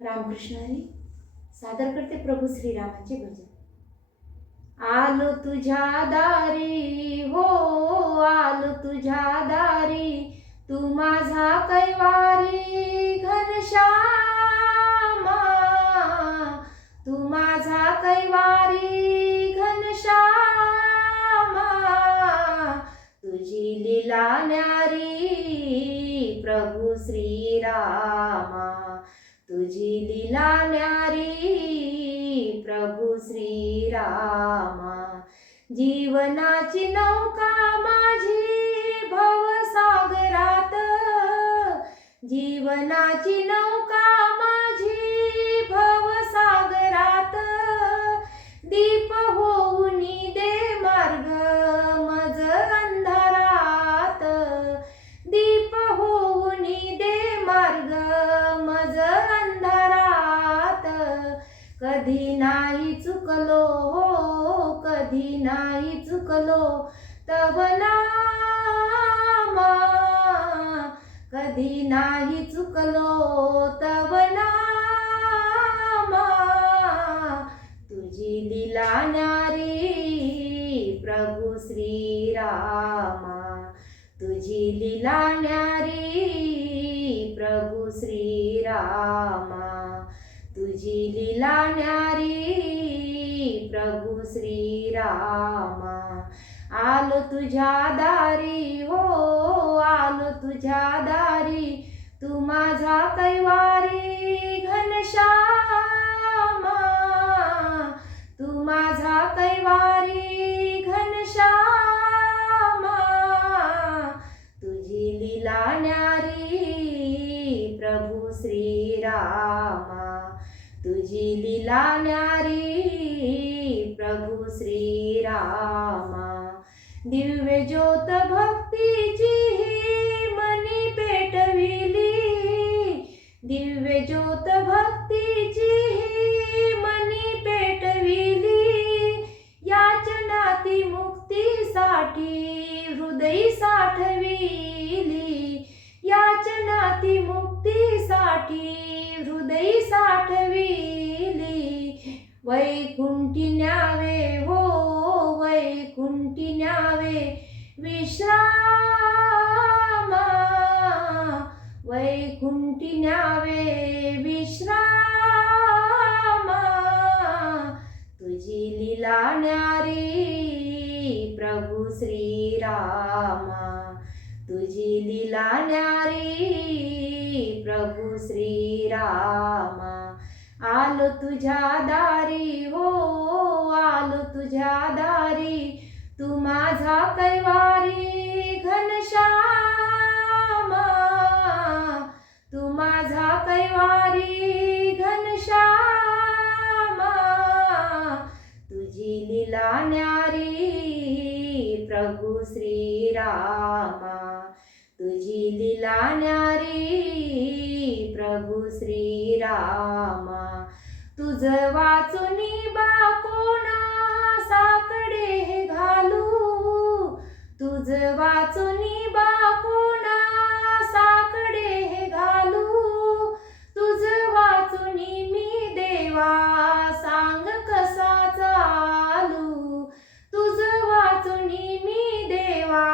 रामकृष्ण हरी सादर करते प्रभू श्रीरामांचे भजन। आलो तुझ्या दारी हो, आलो तुझ्या दारी, तू माझा कैवारी घनश्यामा, तू माझा कैवारी घनश्यामा, तुझी लीला न्यारी प्रभू श्रीरामा, तुझी लीला न्यारी प्रभू श्रीरामा। जीवनाची नौका माझी भवसागरात, जीवनाची नौका माझी भवसागरात, दीप होऊनी दे मार्ग मज अंधारात, दीप होऊनी दे मार्ग मज अंधारात। कधी नाही चुकलो हो, कधी नाही चुकलो तव नामा, कधी नाही चुकलो तव नामा, तुझी लीला न्यारी प्रभू श्रीरामा, तुझी लीला न्यारी प्रभू श्रीरामा, तुझी लीला न्यारी प्रभू श्रीरामा। आलो तुझ्या दारी हो, आलो तुझ्या दारी, तू माझा कैवारी घनश्यामा, तू माझा कैवारी घनश्यामा, तुझी लीला न्यारी प्रभू श्रीरामा, तुझी लीला न्यारी प्रभू श्रीरामा। दिव्य ज्योत भक्तीची ही मनी पेटविली, दिव्य ज्योत भक्तीची ही मनी पेटविली, याचनाती मुक्तीसाठी हृदय साठविली, याचनाती मुक्तीसाठी हृदय साठविली। वैकुंठी न्यावे हो, वैकुंठी न्यावे विश्रामा, वैकुंठी न्यावे विश्रामा, तुझी लीला न्यारी प्रभू श्रीरामा, तुझी लीला न्यारी प्रभू श्रीरामा। आलो तुझ्या दारी हो, आलो तुझ्या दारी, तू माझा कैवारी घनश्यामा, तू माझा कैवारी घनश्यामा, तुझी लीला न्यारी प्रभू श्रीरामा, तुझी लीला न्यारी प्रभू श्रीरामा। तुझ वाचुनी बा कोणा साकडे हे घालू, तुझ वाचुनी बा कोणा साकडे हे घालू, तुझ वाचुनी मी देवा सांग कसा चालू, तुझ वाचुनी मी देवा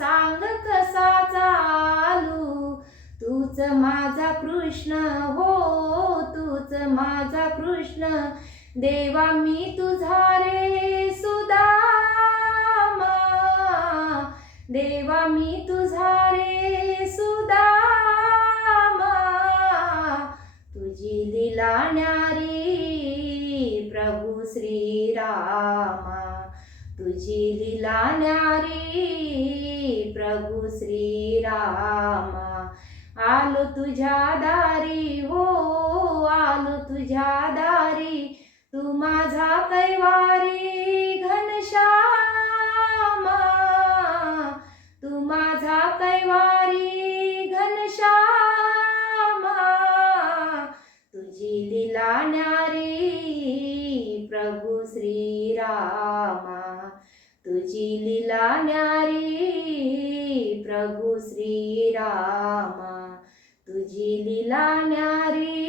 सांग कसा चालू। तूच माझा कृष्ण हो, तूच माझा कृष्ण, देवा मी तुझा रे सुदामा, देवा मी तुझा रे सुदामा, तुझी लीला न्यारी प्रभू श्रीरामा, तुझी लीला न्यारी प्रभू श्रीरामा। आलो तुझ्या दारी हो, आलो तुझ्या दारी, तू माझा कैवारी घनश्यामा, तू माझा कैवारी घनश्यामा, तुझी लीला न्यारी प्रभू श्रीरामा, तुझी लीला न्यारी प्रभू श्रीरामा, तुझी लीला न्यारी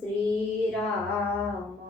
श्रीरामा.